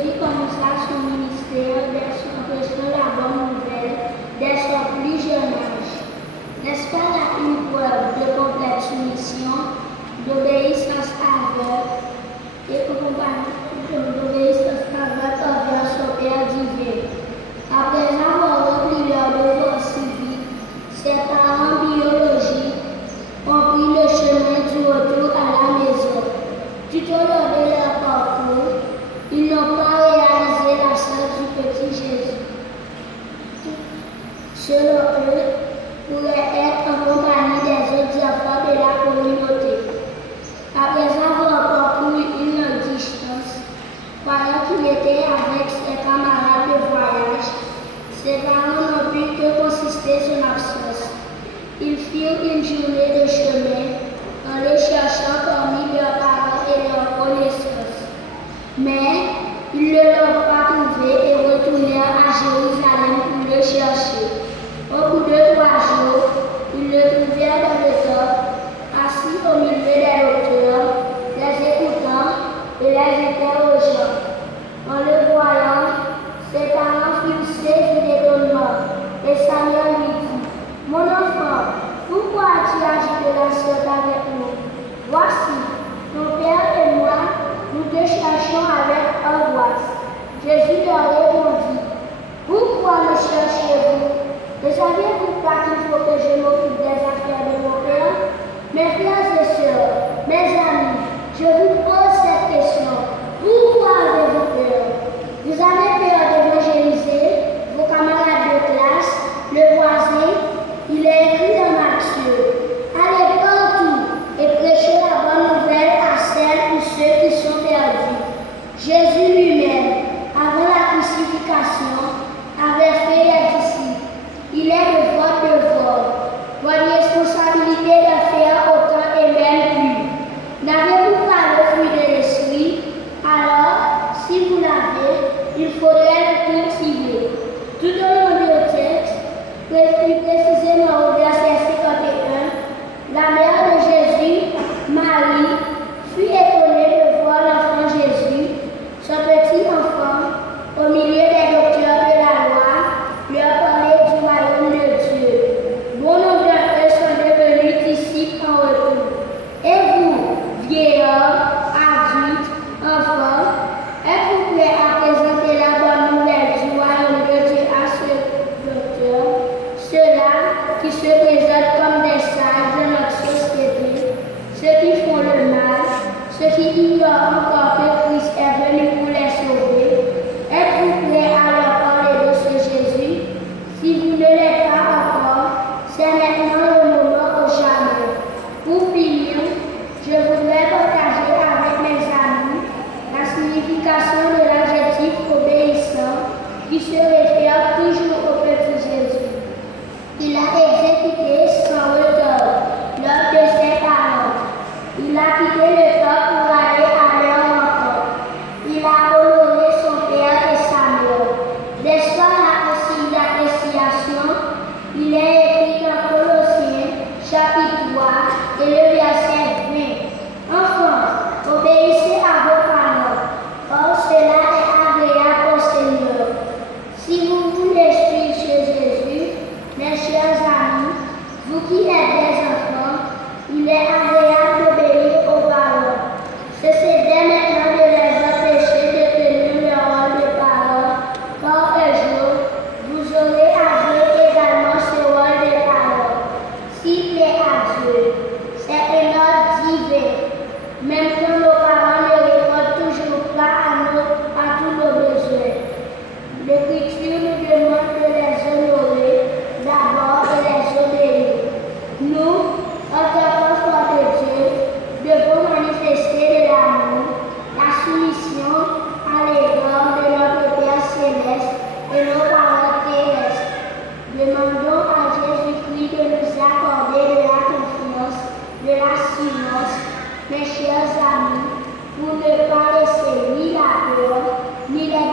Jésus commença son ministère en prêchant la bonne nouvelle dès son plus jeune âge. N'est-ce pas là une preuve de complète soumission, d'obéissance aveugle et d'obéissance aveugle envers son Père divin? Après avoir rempli leur devoir civique, ses parents biologiques ont pris le chemin du retour à la maison. Tout au long de leur parcours, ils n'ont pas réalisé la sœur du petit Jésus. Selon eux, pourrait être en compagnie des autres enfants de la communauté. Après avoir parcouru une longue distance, croyant qu'il était avec ses camarades de voyage, ses parents n'ont pu que consister son absence. Ils firent une journée de chemin en les cherchant parmi leurs parents et leurs connaissances. Mais ils ne l'ont pas trouvé et retournèrent à Jérusalem pour le chercher. Au bout de 3 jours, ils le trouvèrent dans le temple, assis au milieu des docteurs, les écoutant et les interrogeant. En le voyant, ses parents furent saisis d'étonnement, et Samuel lui dit: Mon enfant, pourquoi as-tu agité la sorte avec nous? Voici, ton père et moi, nous te cherchons avec angoisse. Jésus leur répondit: Pourquoi me cherchez-vous? Ne saviez-vous pas qu'il faut que je m'occupe des affaires de mon Père? Mes frères et sœurs, mes amis, je vous pose cette question. Pourquoi avez-vous peur? Vous avez peur d'évangéliser vos camarades de classe, le voisin? Il est écrit dans Matthieu: Allez partout et prêchez la bonne nouvelle à celles ou ceux qui sont perdus. Jésus lui-même, avant la crucifixion, avait fait les disciples. Il est de votre devoir, votre responsabilité de faire autant et même plus. N'avez-vous pas le fruit de l'esprit? Alors, si vous l'avez, il faudrait le cultiver. Tout au long du texte, plus précisément au verset 51, la mère de Jésus, Marie, fut étonnée de voir l'enfant Jésus, son petit enfant, au milieu des docteurs de la loi, leur parler du royaume de Dieu. Bon nombre d'eux sont devenus disciples en retour. Et vous, vieillards, adultes, enfants, êtes-vous prêts à présenter la bonne nouvelle du royaume de Dieu à ceux docteurs, ceux-là qui se présentent comme des sages de notre société, ceux qui font le mal, ceux qui ignorent encore que Christ est venu pour les sauver? Êtes-vous prêts à leur parler de ce Jésus? Si vous ne l'êtes pas encore, c'est maintenant le moment ou jamais. Pour finir, je voudrais partager avec mes amis la signification de l'adjectif obéissant qui se réfère toujours au petit Jésus. Il a exécuté sans retard l'ordre de ses parents. Il a quitté le temps pour aller à leur rencontre. Il a honoré son père et sa mère. N'est-ce pas là aussi l'appréciation? Il est écrit dans Colossiens, chapitre 3, et le verset 20. Enfants, obéissez à vos parents, or cela est agréable au Seigneur. Si vous voulez suivre chez Jésus, mes chers amis, vous qui êtes des enfants, il est agréable d'obéir aux parents. Cessez dès maintenant de les empêcher de tenir leur rôle de parents, car un jour, vous aurez à jouer également ce rôle de parents. S'il plaît à Dieu, c'est un ordre divin. Même quand nos parents ne répondent toujours pas à tous nos besoins. L'Écriture nous demande de les honorer d'abord et les obéir. Nous, en tant qu'enfants de Dieu, devons manifester de l'amour, la soumission à l'égard de notre Père céleste et nos parents terrestres. Demandons à Jésus-Christ de nous accorder de la confiance, de l'assurance, mes chers amis, pour ne pas laisser ni la peur, ni les